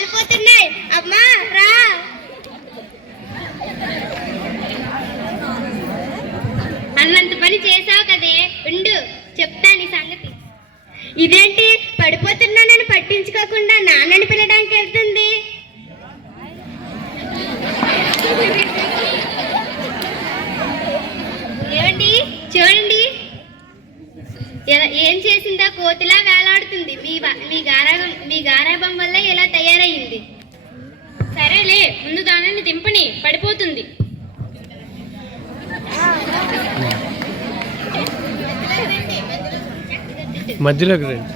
కాలిపోతున్నాయి అమ్మా రా. అన్నంత పని చేసావు కదే. ఉండు చెప్తా నీ సంగతి. ఇదేంటి? పడిపోతున్నానని పట్టించుకోకుండా నాన్న పిలడానికి వెళ్తుంది ఏమండి చూడండి ఎలా- ఏం చేసిందా కోతిలా వేలాడుతుంది. మీ మీ గారాబం మీ గారాబం వల్ల ఇలా తయారయ్యింది సరేలే ముందు దానిని దింపని పడిపోతుంది. మధ్యలోకి రండి.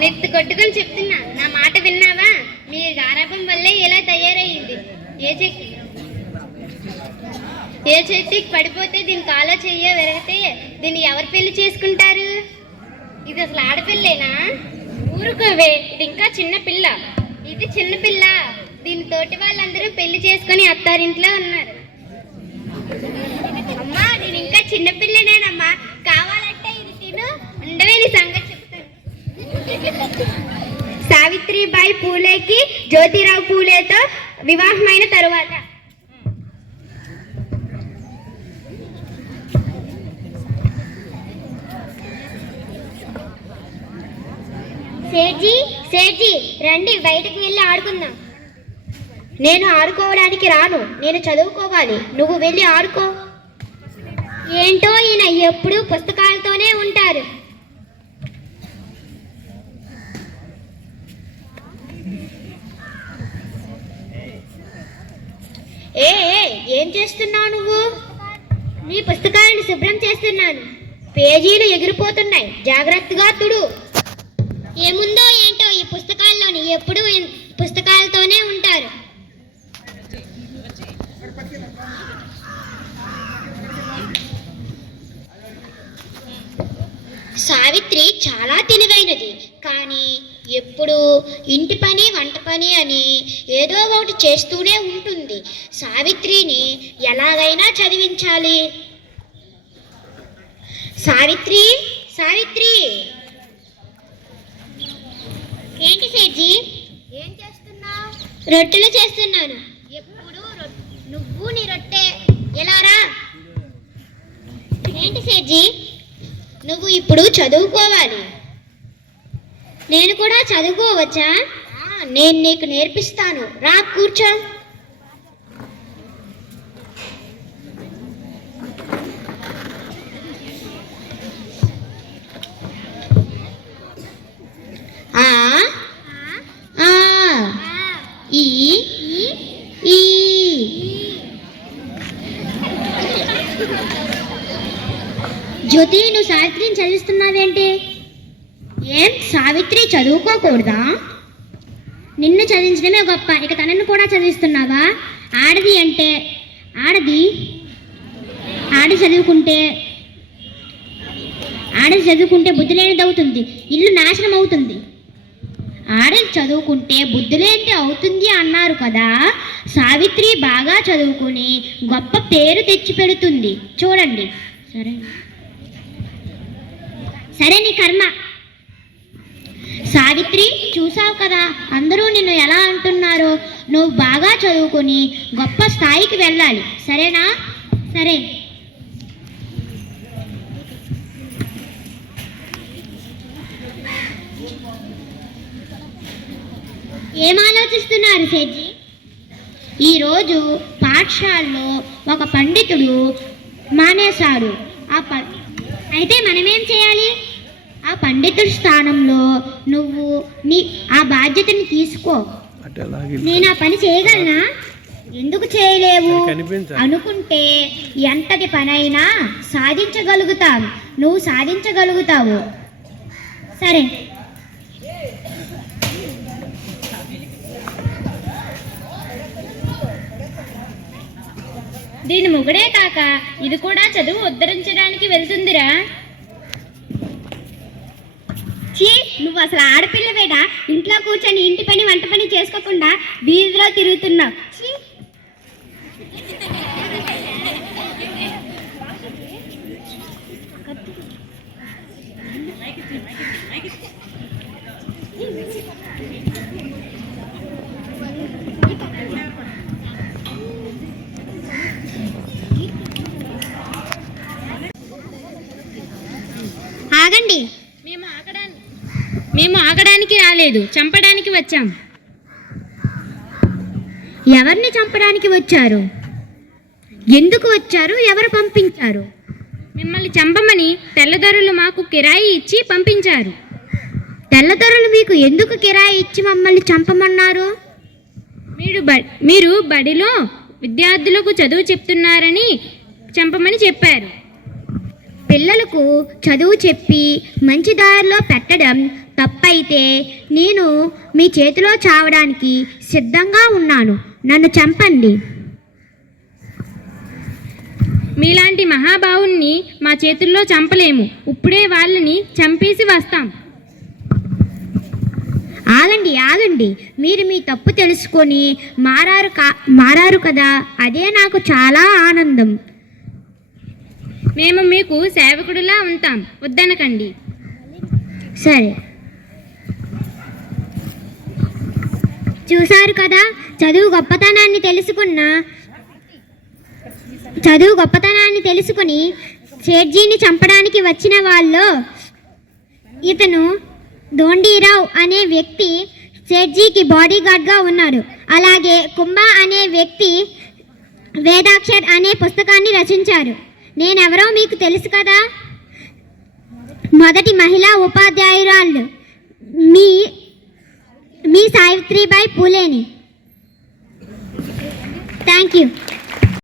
నెత్తి కొట్టుకొని చెప్తున్నా నా మాట విన్నావా? మీ గారాబం వల్లే ఇలా తయారయ్యింది ఏ చెట్టు ఏ చెట్టుకి పడిపోతే దీని కాలో చెయ్యో విరిగితే దీన్ని ఎవరు పెళ్ళి చేసుకుంటారు? ఇది అసలు ఆడపిల్లేనా? ఊరుకోవే ఇది ఇంకా చిన్న పిల్ల. ఇది చిన్నపిల్ల దీని తోటి వాళ్ళందరూ పెళ్ళి చేసుకుని అత్తారింట్లో ఉన్నారు. అమ్మా నేను ఇంకా చిన్నపిల్లనేనమ్మా కావాలంటే ఇది తిను. ఉండవే నీ సంగతి చెప్తాను. సావిత్రిబాయి పూలేకి జ్యోతిరావు పూలేతో వివాహమైన తరువాత. సేజీ సేజీ రండి బయటకు వెళ్ళి ఆడుకుందాం. నేను ఆడుకోవడానికి రాను నేను చదువుకోవాలి నువ్వు వెళ్ళి ఆడుకో. ఏంటో ఈయన ఎప్పుడూ పుస్తకాలతోనే ఉంటారు. ఏ ఏ, ఏం చేస్తున్నావు నువ్వు? నీ పుస్తకాలను శుభ్రం చేస్తున్నాను. పేజీలు ఎగిరిపోతున్నాయి. జాగ్రత్తగా తుడు. ఏముందో ఏంటో ఈ పుస్తకాల్లోని ఎప్పుడూ పుస్తకాలతోనే ఉంటారు. సావిత్రి చాలా తెలివైనది. కానీ ఎప్పుడు ఇంటి పని వంట పని అని ఏదో ఒకటి చేస్తూనే ఉంటుంది. సావిత్రిని ఎలాగైనా చదివించాలి. సావిత్రి సావిత్రి! ఏంటి సేజీ? ఏం చేస్తున్నావు రొట్టెలు చేస్తున్నాను. ఎప్పుడు నువ్వు నీ రొట్టె. ఎలా రా? ఏంటి సేజీ? నువ్వు ఇప్పుడు చదువుకోవాలి. నేను కూడా చదువుకోవచ్చా? నేను నీకు నేర్పిస్తాను. రా కూర్చో ఆ ఆ ఈ ఈ జ్యోతి నువ్వు సావిత్రిని చదివిస్తున్నావేంటి? ఏం? సావిత్రి చదువుకోకూడదా? నిన్ను చదివించడమే గొప్ప. ఇక తనను కూడా చదివిస్తున్నావా? ఆడది అంటే? ఆడది? ఆడి చదువుకుంటే? ఆడది చదువుకుంటే బుద్ధి లేనిది అవుతుంది. ఇల్లు నాశనం అవుతుంది. ఆడది చదువుకుంటే బుద్ధి లేనిది అవుతుంది అన్నారు కదా? సావిత్రి బాగా చదువుకుని గొప్ప పేరు తెచ్చి పెడుతుంది చూడండి. సరే. సరే నీ కర్మ. సావిత్రి చూసావు కదా అందరూ నిన్ను ఎలా అంటున్నారో. నువ్వు బాగా చదువుకొని గొప్ప స్థాయికి వెళ్ళాలి. సరేనా? సరే. ఏం ఆలోచిస్తున్నారు సేజీ? ఈరోజు పాఠశాలలో ఒక పండితుడు మానేశాడు. ఆ ప అయితే మనమేం చేయాలి? ఆ పండితుడి స్థానంలో నువ్వు నీ ఆ బాధ్యతని తీసుకో. నేను ఆ పని చేయగలనా? ఎందుకు చేయలేవు. అనుకుంటే ఎంతటి పనైనా సాధించగలుగుతావు. నువ్వు సాధించగలుగుతావు. సరే. దీని మొగుడే కాక ఇది కూడా చదువు ఉద్ధరించడానికి వెళ్తుందిరా. చీ నువ్వు అసలు ఆడపిల్లవేడా? ఇంట్లో కూర్చొని ఇంటి పని వంట పని చేసుకోకుండా వీధిలో తిరుగుతున్నావు. ఆగండి. మేము ఆగడానికి రాలేదు చంపడానికి వచ్చాం. ఎవరిని చంపడానికి వచ్చారు? ఎందుకు వచ్చారు? ఎవరు పంపించారు? మిమ్మల్ని చంపమని తెల్లదొరలు మాకు కిరాయి ఇచ్చి పంపించారు. తెల్లదొరలు మీకు ఎందుకు కిరాయి ఇచ్చి మమ్మల్ని చంపమన్నారు? మీరు బ మీరు బడిలో విద్యార్థులకు చదువు చెప్తున్నారని చంపమని చెప్పారు. పిల్లలకు చదువు చెప్పి మంచి దారిలో పెట్టడం తప్పైతే నేను మీ చేతిలో చావడానికి సిద్ధంగా ఉన్నాను. నన్ను చంపండి. మీలాంటి మహాభావుణ్ణి మా చేతుల్లో చంపలేము. ఇప్పుడే వాళ్ళని చంపేసి వస్తాం. ఆగండి ఆగండి. మీరు మీ తప్పు తెలుసుకొని మారారు కా మారారు కదా. అదే నాకు చాలా ఆనందం. మేము మీకు సేవకుడిలా ఉంటాం. వద్దనకండి. సరే. చూశారు కదా? చదువు గొప్పతనాన్ని తెలుసుకున్న చదువు గొప్పతనాన్ని తెలుసుకుని సేట్జీని చంపడానికి వచ్చిన వాళ్ళు ఇతను ధోండీరావు అనే వ్యక్తి సేట్జీకి బాడీగార్డ్గా ఉన్నాడు. అలాగే కుంభ అనే వ్యక్తి వేదాక్షర్ అనే పుస్తకాన్ని రచించారు. నేనెవరో మీకు తెలుసు కదా? మొదటి మహిళా ఉపాధ్యాయురాళ్ళు మీ మీ సావిత్రిబాయి పూలేని. Thank you